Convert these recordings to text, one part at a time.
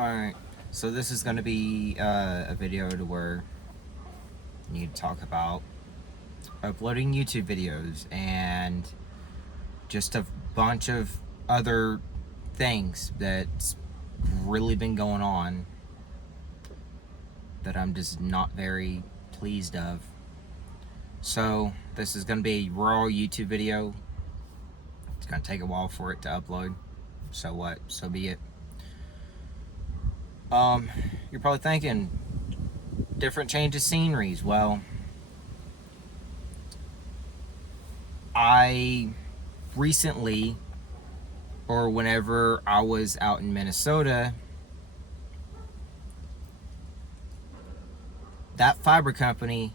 Alright, so this is going to be a video to where I need to talk about uploading YouTube videos and just a bunch of other things that's really been going on that I'm just not very pleased of. So this is going to be a raw YouTube video. It's going to take a while for it to upload. So what? So be it. You're probably thinking, different change of sceneries. Well, I recently, or whenever I was out in Minnesota, that fiber company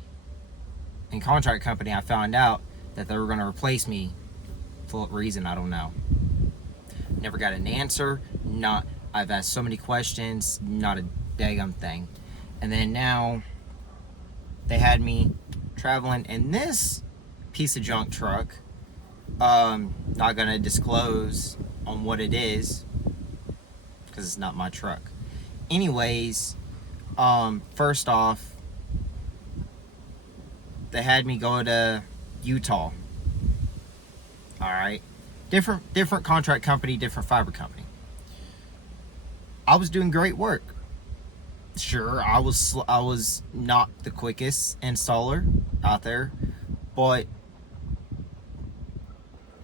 and contract company, I found out that they were going to replace me for what reason, I don't know. Never got an answer. I've asked so many questions, not a daggum thing. And then now they had me traveling in this piece of junk truck. Not gonna disclose on what it is because it's not my truck. Anyways, first off, they had me go to Utah. All right, different contract company, different fiber company. I was doing great work. Sure, I was not the quickest installer out there, but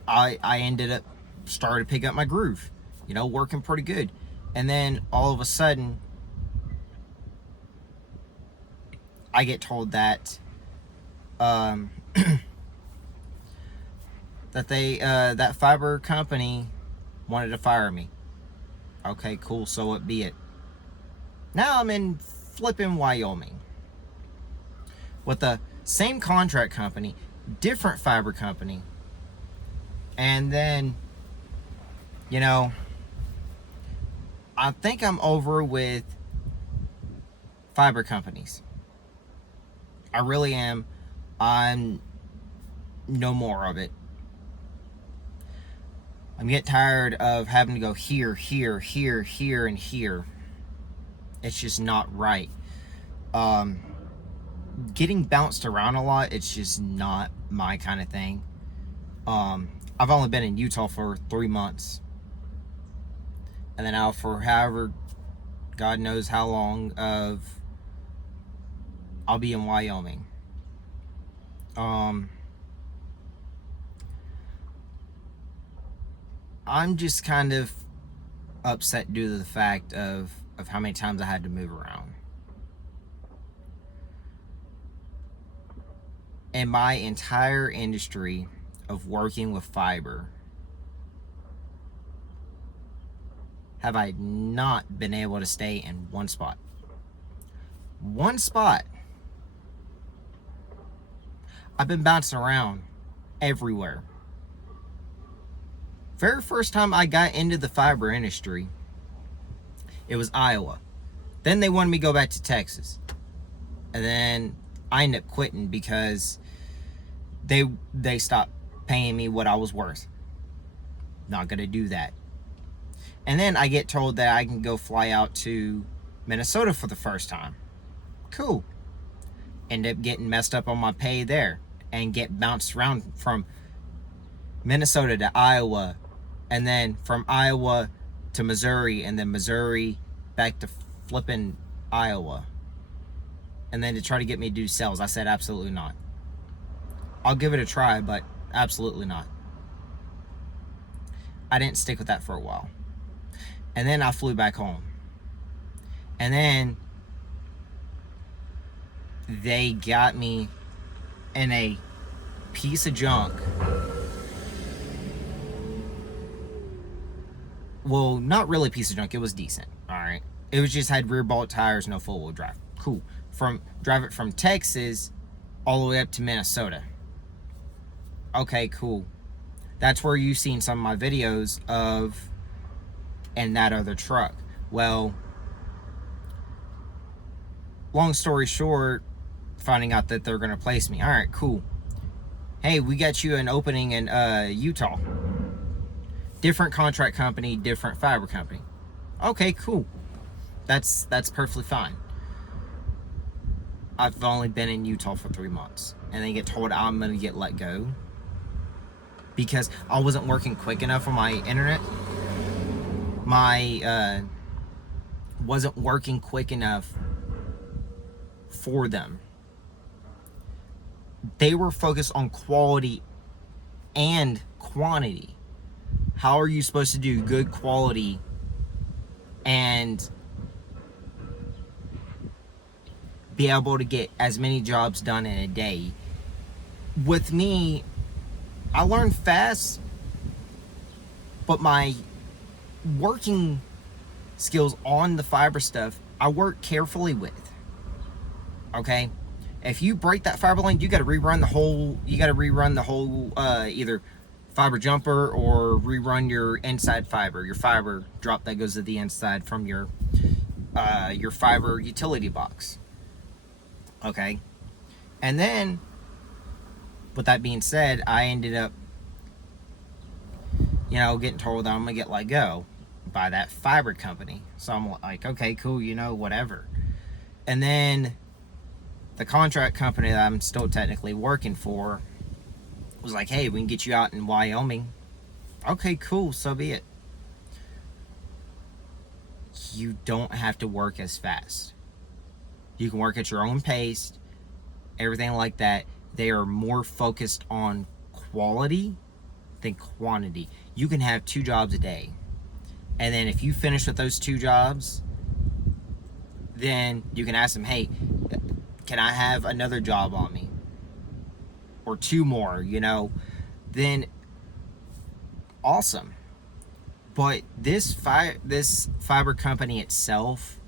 I ended up started to pick up my groove, working pretty good. And then all of a sudden, I get told that that that fiber company wanted to fire me. Okay, cool, so it be it. Now I'm in flipping Wyoming with the same contract company, different fiber company. And then, I think I'm over with fiber companies. I really am. I'm no more of it. I'm getting tired of having to go here, here, here, here, and here. It's just not right. Getting bounced around a lot, it's just not my kind of thing. I've only been in Utah for 3 months. And then out for however, God knows how long I'll be in Wyoming. I'm just kind of upset due to the fact of how many times I had to move around. In my entire industry of working with fiber, have I not been able to stay in one spot. One spot. I've been bouncing around everywhere. Very first time I got into the fiber industry, it was Iowa. Then they wanted me to go back to Texas. And then I ended up quitting because they stopped paying me what I was worth. Not gonna do that. And then I get told that I can go fly out to Minnesota for the first time. Cool. End up getting messed up on my pay there and get bounced around from Minnesota to Iowa, and then from Iowa to Missouri, and then Missouri back to flipping Iowa. And then to try to get me to do sales, I said absolutely not. I'll give it a try, but absolutely not. I didn't stick with that for a while. And then I flew back home. And then they got me in a piece of junk. Well, not really a piece of junk. It was decent. All right. It was just had rear bolt tires, no four-wheel drive. Cool. Drive it from Texas all the way up to Minnesota. Okay, cool. That's where you've seen some of my videos of and that other truck. Well, long story short, finding out that they're going to place me. All right, cool. Hey, we got you an opening in Utah. Different contract company, different fiber company. Okay, cool. That's perfectly fine. I've only been in Utah for 3 months, and then get told I'm gonna get let go because I wasn't working quick enough on my internet. My wasn't working quick enough for them. They were focused on quality and quantity. How are you supposed to do good quality and be able to get as many jobs done in a day? With me, I learn fast, but my working skills on the fiber stuff, I work carefully with. Okay? If you break that fiber link, you got to rerun the whole either fiber jumper or rerun your inside fiber, your fiber drop that goes to the inside from your fiber utility box. Okay? And then, with that being said, I ended up, getting told that I'm gonna get let go by that fiber company. So I'm like, okay, cool, whatever. And then the contract company that I'm still technically working for was like, hey, we can get you out in Wyoming. Okay, cool, so be it. You don't have to work as fast. You can work at your own pace, everything like that. They are more focused on quality than quantity. You can have 2 jobs a day. And then if you finish with those 2 jobs, then you can ask them, hey, can I have another job on me? Or 2 more, then awesome. But this fiber company itself,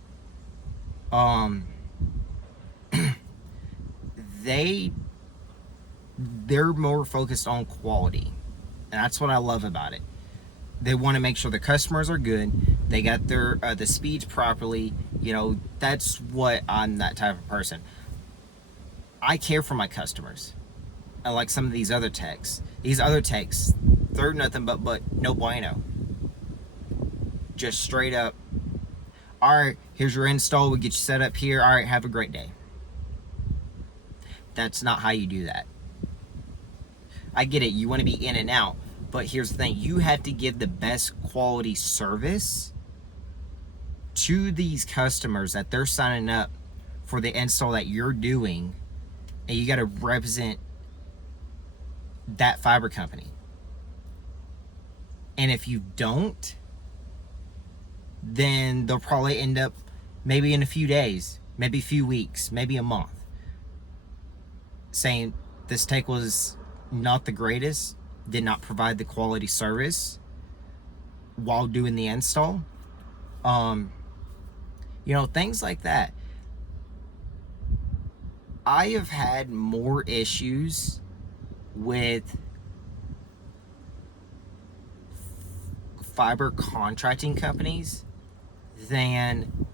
they're more focused on quality, and that's what I love about it. They want to make sure the customers are good, they got their the speeds properly. That's what I'm that type of person. I care for my customers. Unlike some of these other techs, they're nothing but no bueno. Just straight up, all right, here's your install, we get you set up here, all right, have a great day. That's not how you do that. I get it, you want to be in and out, but here's the thing, you have to give the best quality service to these customers that they're signing up for the install that you're doing, and you got to represent that fiber company. And if you don't, then they'll probably end up maybe in a few days, maybe a few weeks, maybe a month, saying this tech was not the greatest, did not provide the quality service while doing the install. Things like that. I have had more issues with fiber contracting companies than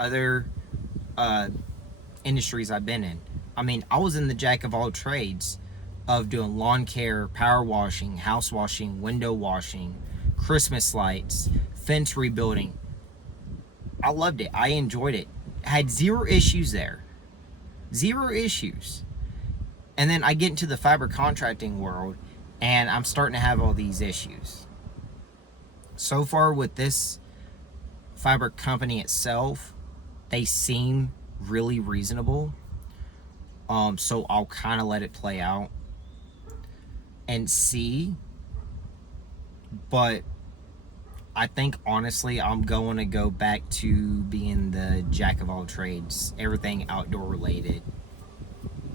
other industries I've been in. I mean, I was in the jack of all trades of doing lawn care, power washing, house washing, window washing, Christmas lights, fence rebuilding. I loved it. I enjoyed it. Had 0 issues there. 0 issues. And then I get into the fiber contracting world and I'm starting to have all these issues. So far with this fiber company itself, they seem really reasonable. So I'll kind of let it play out and see. But I think honestly I'm going to go back to being the jack of all trades, everything outdoor related,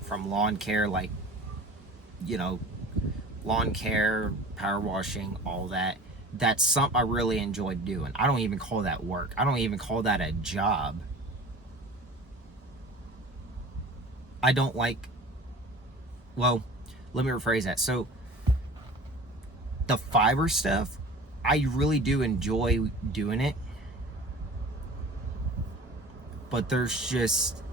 from lawn care, lawn care, power washing, all that. That's something I really enjoy doing. I don't even call that work. I don't even call that a job. I don't like, well, let me rephrase that. So the fiber stuff, I really do enjoy doing it, but there's just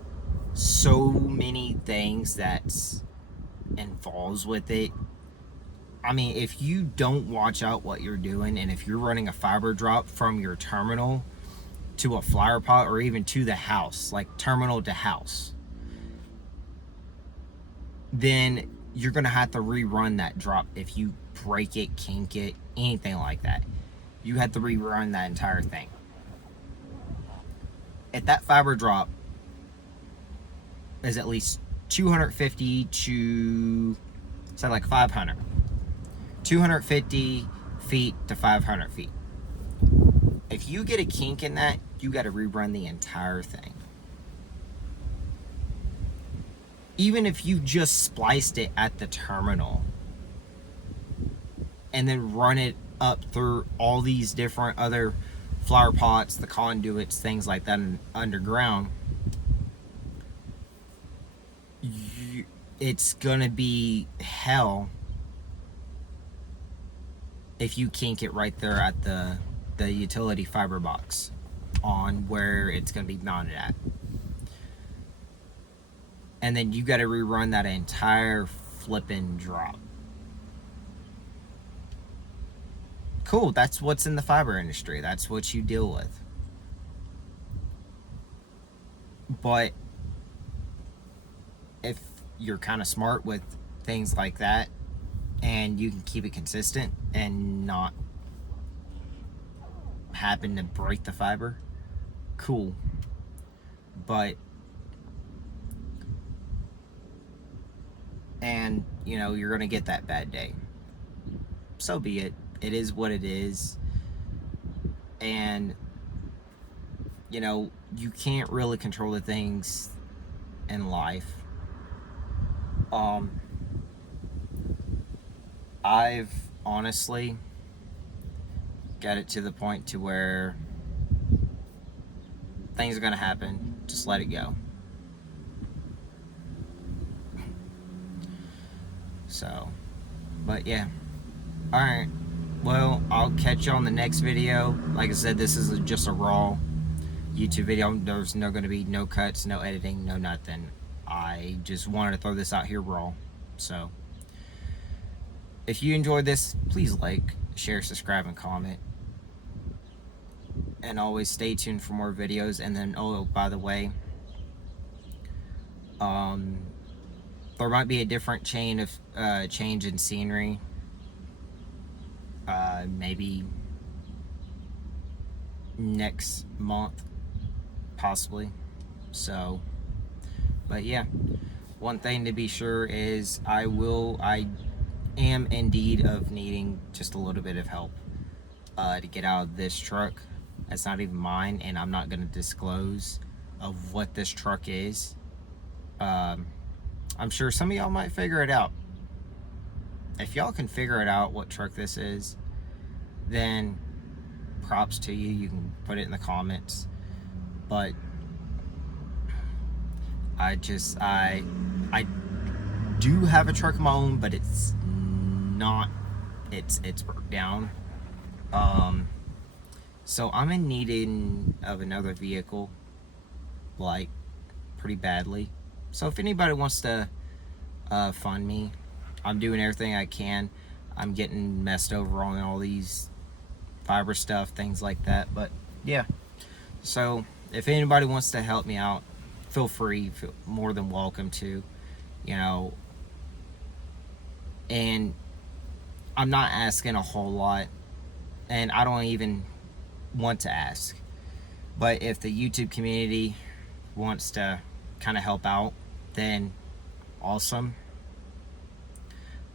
so many things that's involves with it I mean, if you don't watch out what you're doing, and if you're running a fiber drop from your terminal to a flower pot, or even to the house, like terminal to house, then you're gonna have to rerun that drop. If you break it, kink it, anything like that, you have to rerun that entire thing. If that fiber drop is at least 250 to, say, like 500, 250 feet to 500 feet, if you get a kink in that, you got to rerun the entire thing. Even if you just spliced it at the terminal and then run it up through all these different other flower pots, the conduits, things like that underground, it's gonna be hell if you kink it right there at the utility fiber box on where it's gonna be mounted at. And then you got to rerun that entire flipping drop. Cool, that's what's in the fiber industry. That's what you deal with. But if you're kind of smart with things like that, and you can keep it consistent and not happen to break the fiber, cool. But, and you know, you're gonna get that bad day, so be it. It is what it is. And you know, you can't really control the things in life. I've honestly got it to the point to where things are gonna happen, just let it go. So, but yeah, all right, well, I'll catch you on the next video. Like I said, this is just a raw YouTube video. There's gonna be no cuts, no editing, no nothing. I just wanted to throw this out here raw. So if you enjoyed this, please like, share, subscribe, and comment. And always stay tuned for more videos. And then, oh, by the way, there might be a different change in scenery. Maybe next month, possibly. So, but yeah, one thing to be sure is I am indeed of needing just a little bit of help to get out of this truck. It's not even mine, and I'm not going to disclose of what this truck is. I'm sure some of y'all might figure it out. If y'all can figure it out what truck this is, then props to you. You can put it in the comments. But I do have a truck of my own, but it's not, it's broke down. So I'm in need of another vehicle, like, pretty badly. So if anybody wants to fund me, I'm doing everything I can. I'm getting messed over on all these fiber stuff, things like that. But yeah, so if anybody wants to help me out, feel free, feel more than welcome to, you know. And I'm not asking a whole lot, and I don't even want to ask. But if the YouTube community wants to kind of help out, then awesome.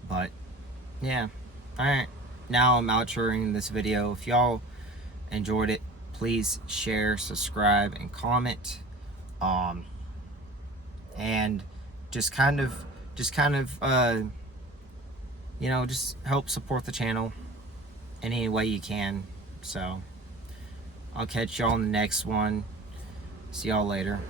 But yeah, alright, now I'm outroing this video. If y'all enjoyed it, please share, subscribe, and comment. And just kind of you know, just help support the channel in any way you can. So I'll catch y'all in the next one. See y'all later.